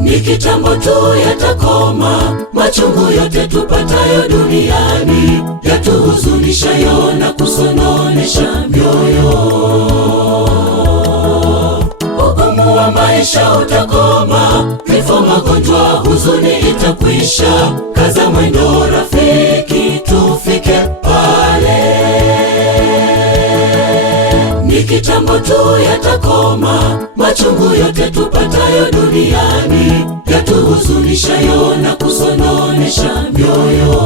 Ni kitambo tu yatakoma, machungu yote tupatayo duniani, yatuhuzunishayo na kusononesha mioyo. Ugumu wa maisha utakoma, vifo, magonjwa, huzuni itakwisha. Kaza mwendo rafiki, tufike pale. Ni kitambo tu yatakoma, machungu yote tupatayo duniani, yatuhuzunishayo na kusononesha mioyo.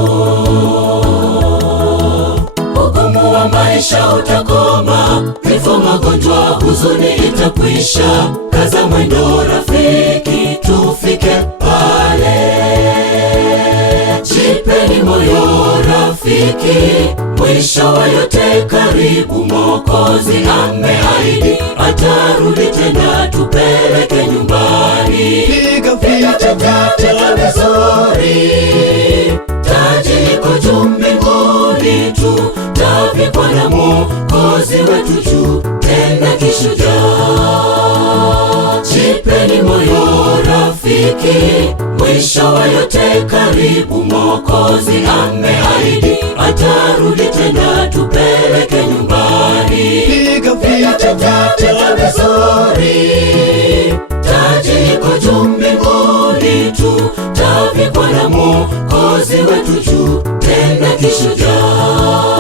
Ugumu wa maisha utakoma, vifo, magonjwa, huzuni itakwisha. Kaza mwendo rafiki, tufike pale. Jipeni moyo rafiki, mwisho wa yote karibu. Mwokozi ameahidi atarudi tena, tupeleke nyumbani. Piga vita vizuri, taji liko juu mbinguni, tutavikwa na Mwokozi wetu juu tena kishujaa. Jipeni moyo rafiki, mwisho wa yote karibu. Mwokozi ameahidi atarudi tena, tupeleke nyumbani. Piga vita vizuri, taji liko juu mbinguni, tutavikwa na Mwokozi wetu juu tena kishujaa.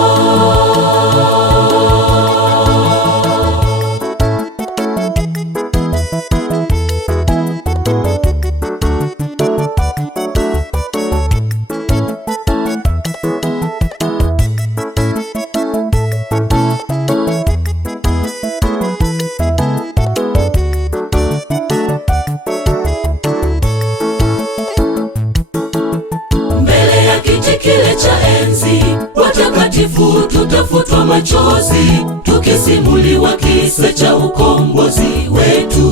Kile cha enzi, watakatifu tutafutwa machozi, tukisimuliwa kisa cha ukombozi wetu.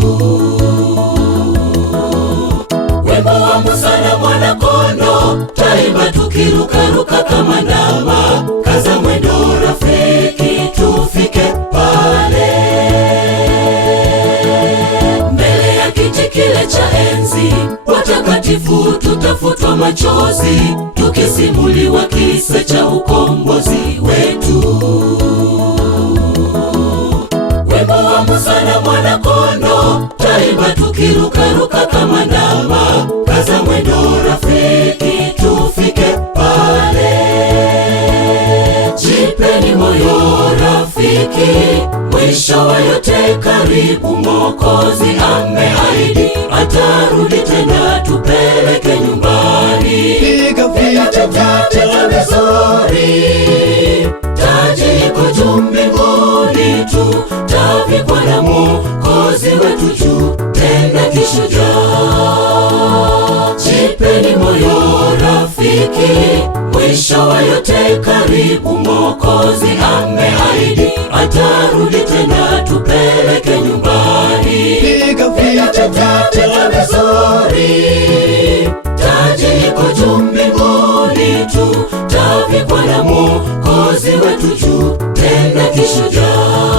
Wimbo wa Musa na Mwana-Kondoo taimba tukirukaruka kama ndama. Kaza mwendo rafiki, tufike pale. Mbele ya kiti kile cha enzi, watakatifu tutafutwa machozi, tukisimuliwa kisa cha ukombozi wetu. Wimbo wa Musa na Mwana-Kondoo taimba tukirukaruka kama ndama. Kaza mwendo rafiki, tufike pale. Jipeni moyo rafiki, mwisho wa yote karibu. Mwokozi ameahidi atarudi tena, tupeleke nyumbani. Piga vita vizuri, taji liko juu mbinguni, tutavikwa na Mwokozi wetu juu tena kishujaa. Jipeni moyo rafiki, mwisho wa yote karibu. Mwokozi ameahidi atarudi tena, tupeleke nyumbani. Piga vita vizuri, taji liko juu mbinguni, tutavikwa na Mwokozi wetu juu tena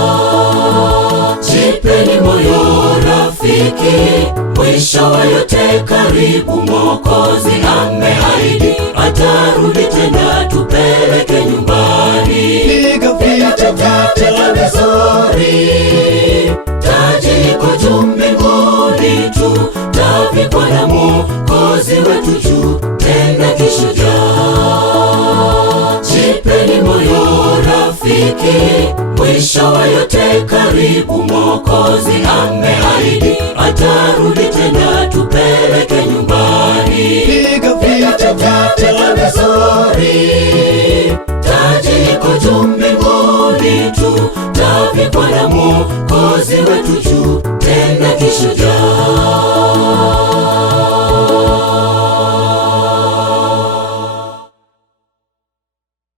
kishujaa. Jipeni moyo rafiki, mwisho wa yote karibu. Mwokozi ameahidi atarudi tena, tupeleke nyumbani. Piga vita vizuri, taji liko juu mbinguni, tutavikwa na Mwokozi wetu juu tena kishujaa. Jipeni moyo rafiki, mwisho wa yote karibu. Mwokozi ameahidi